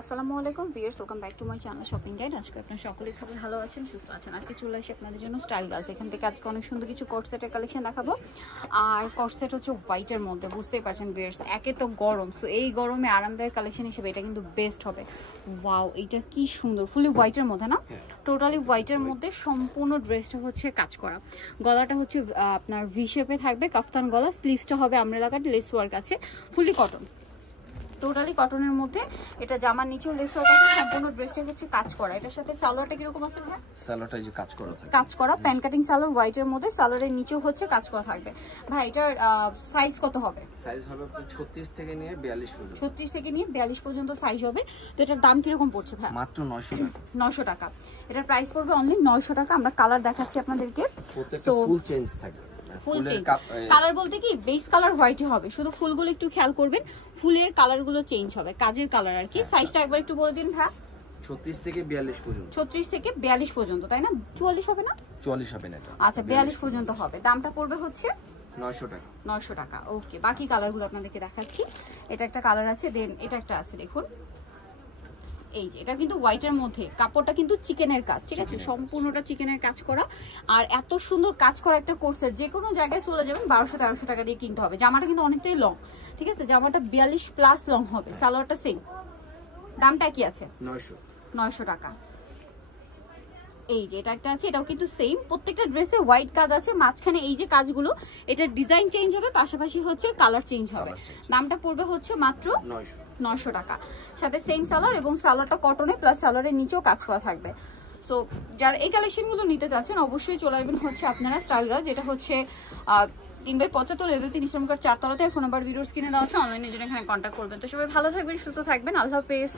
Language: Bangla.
আসসালামু আলাইকুম viewers, welcome back to my channel shopping guide. আজকে আপনারা সকলেই খুব ভালো আছেন, সুস্থ আছেন। আজকে চলে আসি আপনাদের জন্য স্টাইল গার্লস। এখান থেকে আজকে অনেক সুন্দর কিছু কোট সেটের কালেকশন দেখাবো। আর কোট সেট হচ্ছে হোয়াইটের মধ্যে, বুঝতেই পারছেন ভিউয়ার্স, একে তো গরম, সো এই গরমে আরামদায়ক কালেকশন হিসেবে এটা কিন্তু বেস্ট হবে। ওয়াও, এটা কি সুন্দর, ফুলি হোয়াইটের মধ্যে না, টোটালি হোয়াইটের মধ্যে সম্পূর্ণ ড্রেসটা হচ্ছে কাজ করা। গলাটা হচ্ছে আপনার ভি শেপে থাকবে, কাফতান গলা, স্লিভসটা হবে আমরেলা কাট, লেস ওয়ার্ক আছে, ফুলি কটন, টোটালি কটনের মধ্যে। এটা জামার নিচেও লেস ওয়ার্ক আছে, সম্পূর্ণ ড্রেসটা হচ্ছে কাজ করা। এটার সাথে সালোয়ারটা কিরকম আছে ভাই? সালোয়ারটা এই যে কাজ করা থাকে, কাজ করা প্যান কাটিং সালোয়ার হোয়াইটের মধ্যে, সালোয়ারের নিচেও হচ্ছে কাজ করা থাকবে। ভাই এটার সাইজ কত হবে? সাইজ হবে 36 থেকে নিয়ে 42 পর্যন্ত। 36 থেকে নিয়ে 42 পর্যন্ত সাইজ হবে। তো এটার দাম কিরকম পড়ছে ভাই? মাত্র 900 টাকা। 900 টাকা। এটার প্রাইস পড়বে অনলি 900 টাকা। আমরা কালার দেখাচ্ছি আপনাদেরকে, প্রত্যেকটা ফুল চেঞ্জ থাকবে। ফুল চেঞ্জ কালার বলতে কি বেস কালার হোয়াইটই হবে, শুধু ফুলগুলো একটু খেয়াল করবেন, ফুলের কালারগুলো চেঞ্জ হবে, কাজের কালার আর কি। সাইজটা একবার একটু বলে দিন ভাই। 36 থেকে 42 পর্যন্ত। 36 থেকে 42 পর্যন্ত, তাই না? 44 হবে না? 44 হবে না এটা। আচ্ছা, 42 পর্যন্ত হবে। দামটা পড়বে হচ্ছে 900 টাকা। 900 টাকা। ওকে, বাকি কালারগুলো আপনাদেরকে দেখাচ্ছি। এটা একটা কালার আছে, দেন এটা একটা আছে, দেখুন এই যে এটা কিন্তু হোয়াইটের মধ্যে, কাপড়টা কিন্তু চিকেনের কাজ, ঠিক আছে, সম্পূর্ণটা চিকেনের কাজ করা। আর এত সুন্দর কাজ করা একটা কোর্সের, যে কোনো জায়গায় চলে যাবেন 1200-1300 টাকা দিয়ে কিনতে হবে। জামাটা কিন্তু অনেকটাই লং, ঠিক আছে, জামাটা 42 প্লাস লং হবে। সালোয়ারটা সেম, দামটা কি আছে? 900 টাকা। এই যে এটা একটা আছে, এটাও কিন্তু সেম, প্রত্যেকটা ড্রেসে হোয়াইট কাজ আছে, মাঝখানে এই যে কাজগুলো, এটার ডিজাইন চেঞ্জ হবে, পাশাপাশি হচ্ছে কালার চেঞ্জ হবে। দামটা পড়বে হচ্ছে মাত্র 900 টাকা। সাথে সেম সালোয়ার, এবং সালোয়ারটা কটনে প্লাস সালোয়ারের নিচেও কাজ করা থাকবে। সো যারা এই কালেকশনগুলো নিতে চাচ্ছেন অবশ্যই চলে আসবেন হচ্ছে আপনারা স্টাইল গার্লস। যেটা হচ্ছে 3/75 লেভেল 3 নম্বর 4 তলাতে। ফোন নাম্বার ভিডিওস কিনে দেওয়া আছে, অনলাইনে জন্য এখানে কন্ট্যাক্ট করবেন। তো সবাই ভালো থাকবেন, সুস্থ থাকবেন, আল্লাহ হাফেজ।